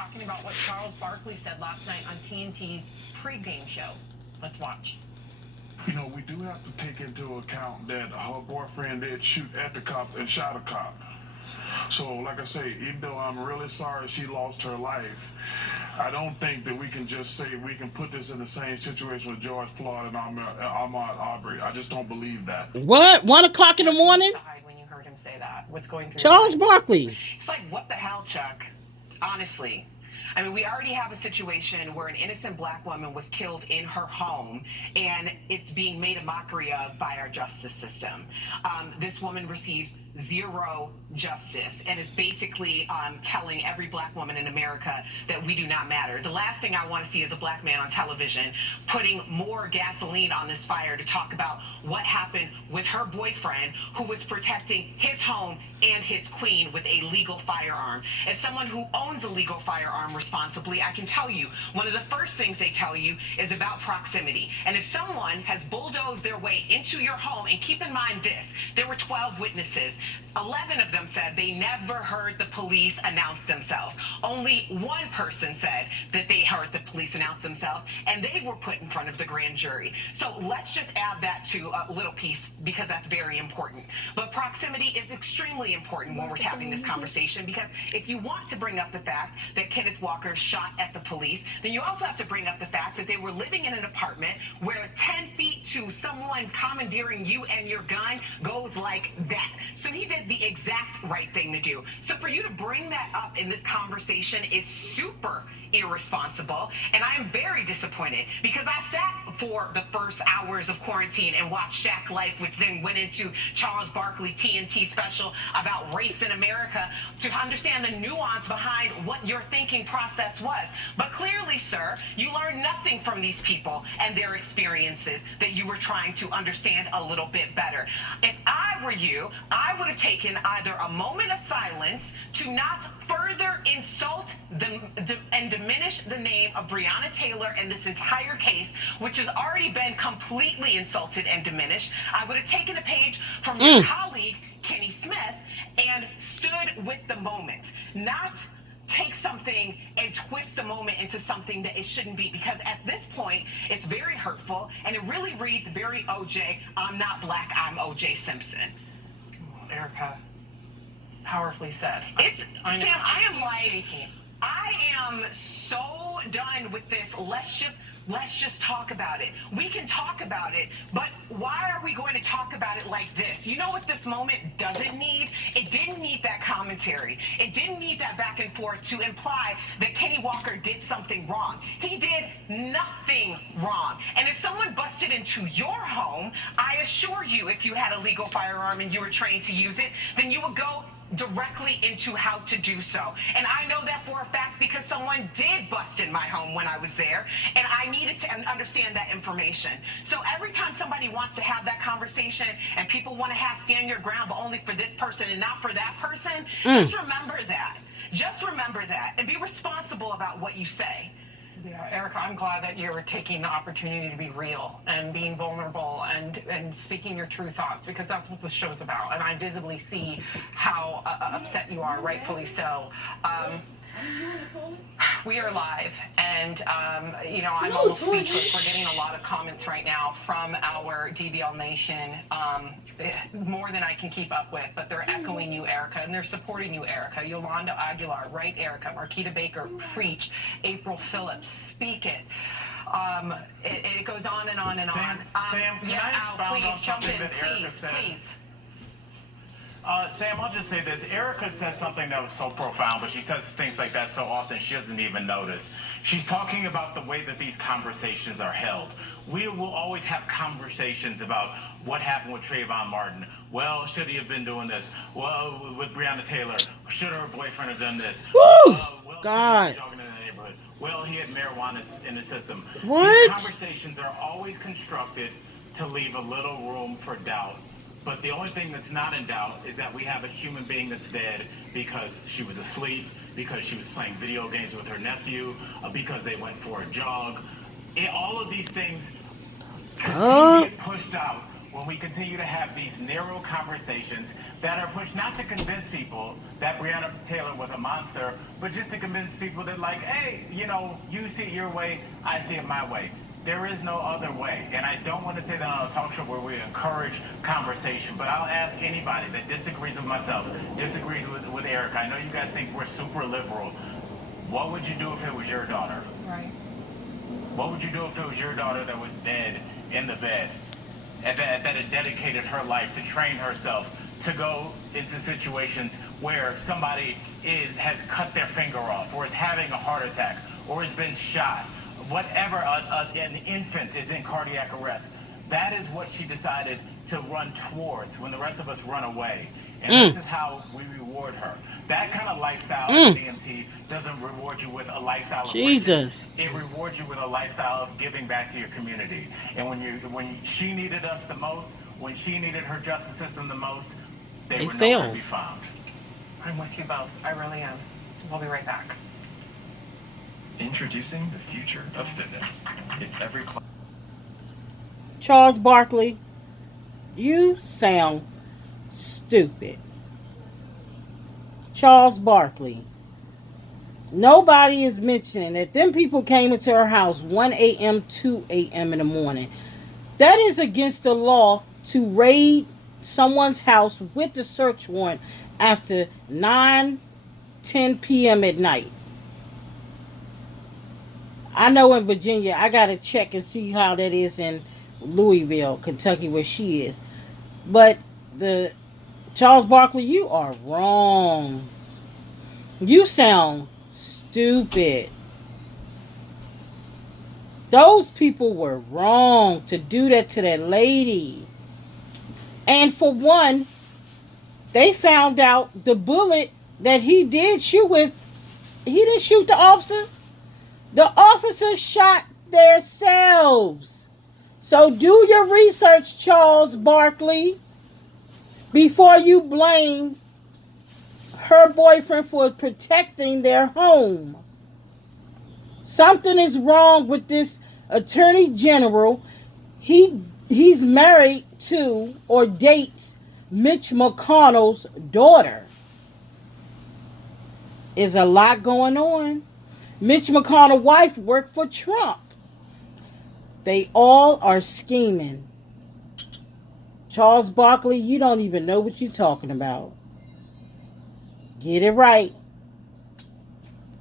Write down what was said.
talking about what Charles Barkley said last night on TNT's pregame show. Let's watch. You know, we do have to take into account that her boyfriend did shoot at the cops and shot a cop. So, like I say, even though I'm really sorry she lost her life, I don't think that we can just say we can put this in the same situation with George Floyd and Ahmaud Arbery. I just don't believe that. What? 1 o'clock in the morning? When you heard him say that, what's going through Charles Barkley. It's like, what the hell, Chuck? Honestly. I mean, we already have a situation where an innocent black woman was killed in her home, and it's being made a mockery of by our justice system. This woman receives zero justice and is basically telling every black woman in America that we do not matter. The last thing I want to see is a black man on television putting more gasoline on this fire to talk about what happened with her boyfriend, who was protecting his home and his queen with a legal firearm. As someone who owns a legal firearm responsibly, I can tell you one of the first things they tell you is about proximity. And if someone has bulldozed their way into your home, and keep in mind this, there were 12 witnesses. 11 of them said they never heard the police announce themselves. Only one person said that they heard the police announce themselves, and they were put in front of the grand jury. So let's just add that to a little piece, because that's very important. But proximity is extremely important when we're having this conversation, because if you want to bring up the fact that Kenneth Walker shot at the police, then you also have to bring up the fact that they were living in an apartment where 10 feet to someone commandeering you and your gun goes like that. So he did the exact right thing to do. So for you to bring that up in this conversation is super irresponsible, and I am very disappointed, because I sat for the first hours of quarantine and watched Shack Life, which then went into Charles Barkley TNT special about race in America, to understand the nuance behind what your thinking process was. But clearly, sir, you learned nothing from these people and their experiences that you were trying to understand a little bit better. If I were you, I would have taken either a moment of silence to not further insult and diminish the name of Breonna Taylor and this entire case, which has already been completely insulted and diminished. I would have taken a page from your colleague, Kenny Smith, and stood with the moment, not take something and twist the moment into something that it shouldn't be, because at this point, it's very hurtful, and it really reads very OJ, I'm not black, I'm OJ Simpson. Erica, powerfully said. Sam, I am so done with this. Let's just talk about it. We can talk about it, but why are we going to talk about it like this? You know what this moment doesn't need? It didn't need that commentary. It didn't need that back and forth to imply that Kenny Walker did something wrong. He did nothing wrong. And if someone busted into your home, I assure you, if you had a legal firearm and you were trained to use it, then you would go directly into how to do so. And I know that for a fact because someone did bust in my home when I was there, and I needed to understand that information. So every time somebody wants to have that conversation and people want to have stand your ground, but only for this person and not for that person, just remember that. Just remember that and be responsible about what you say. Yeah, Erica, I'm glad that you're taking the opportunity to be real and being vulnerable and speaking your true thoughts, because that's what this show's about. And I visibly see how upset you are, rightfully so. We are live, and I'm almost speechless. We're getting a lot of comments right now from our DBL Nation, more than I can keep up with, but they're echoing you, Erica, and they're supporting you, Erica. Yolanda Aguilar, right, Erica. Marquita Baker, preach. April Phillips, speak it. It goes on and on and Sam, on. Sam, can I expound on something that Erica said? Please. Sam, I'll just say this. Erica said something that was so profound, but she says things like that so often she doesn't even notice. She's talking about the way that these conversations are held. We will always have conversations about what happened with Trayvon Martin. Well, should he have been doing this? Well, with Breonna Taylor, should her boyfriend have done this? Woo! God. Jogging in the neighborhood. Well, he had marijuana in the system. What? These conversations are always constructed to leave a little room for doubt. But the only thing that's not in doubt is that we have a human being that's dead because she was asleep, because she was playing video games with her nephew, because they went for a jog. All of these things continue to get pushed out when we continue to have these narrow conversations that are pushed not to convince people that Breonna Taylor was a monster, but just to convince people that, like, hey, you know, you see it your way, I see it my way. There is no other way. And I don't want to say that on a talk show where we encourage conversation, but I'll ask anybody that disagrees with myself, disagrees with Eric. I know you guys think we're super liberal. What would you do if it was your daughter? Right. What would you do if it was your daughter that was dead in the bed? That had dedicated her life to train herself to go into situations where somebody has cut their finger off, or is having a heart attack, or has been shot, whatever, an infant is in cardiac arrest. That is what she decided to run towards when the rest of us run away. And this is how we reward her. That kind of lifestyle as an EMT doesn't reward you with a lifestyle of Jesus. wages. It rewards you with a lifestyle of giving back to your community. And when she needed us the most, when she needed her justice system the most, they were nowhere failed. to be found. I'm with you both. I really am. We'll be right back. Introducing the future of fitness. It's every class. Charles Barkley, you sound stupid. Charles Barkley. Nobody is mentioning that them people came into her house 1 a.m., 2 a.m. in the morning. That is against the law to raid someone's house with the search warrant after 9, 10 p.m. at night. I know in Virginia, I got to check and see how that is in Louisville, Kentucky, where she is. But the Charles Barkley, you are wrong. You sound stupid. Those people were wrong to do that to that lady. And for one, they found out the bullet that he did shoot with, he didn't shoot the officer. The officers shot themselves. So do your research, Charles Barkley, before you blame her boyfriend for protecting their home. Something is wrong with this attorney general. He's married to or dates Mitch McConnell's daughter. There's a lot going on. Mitch McConnell's wife worked for Trump. They all are scheming. Charles Barkley, you don't even know what you're talking about. Get it right.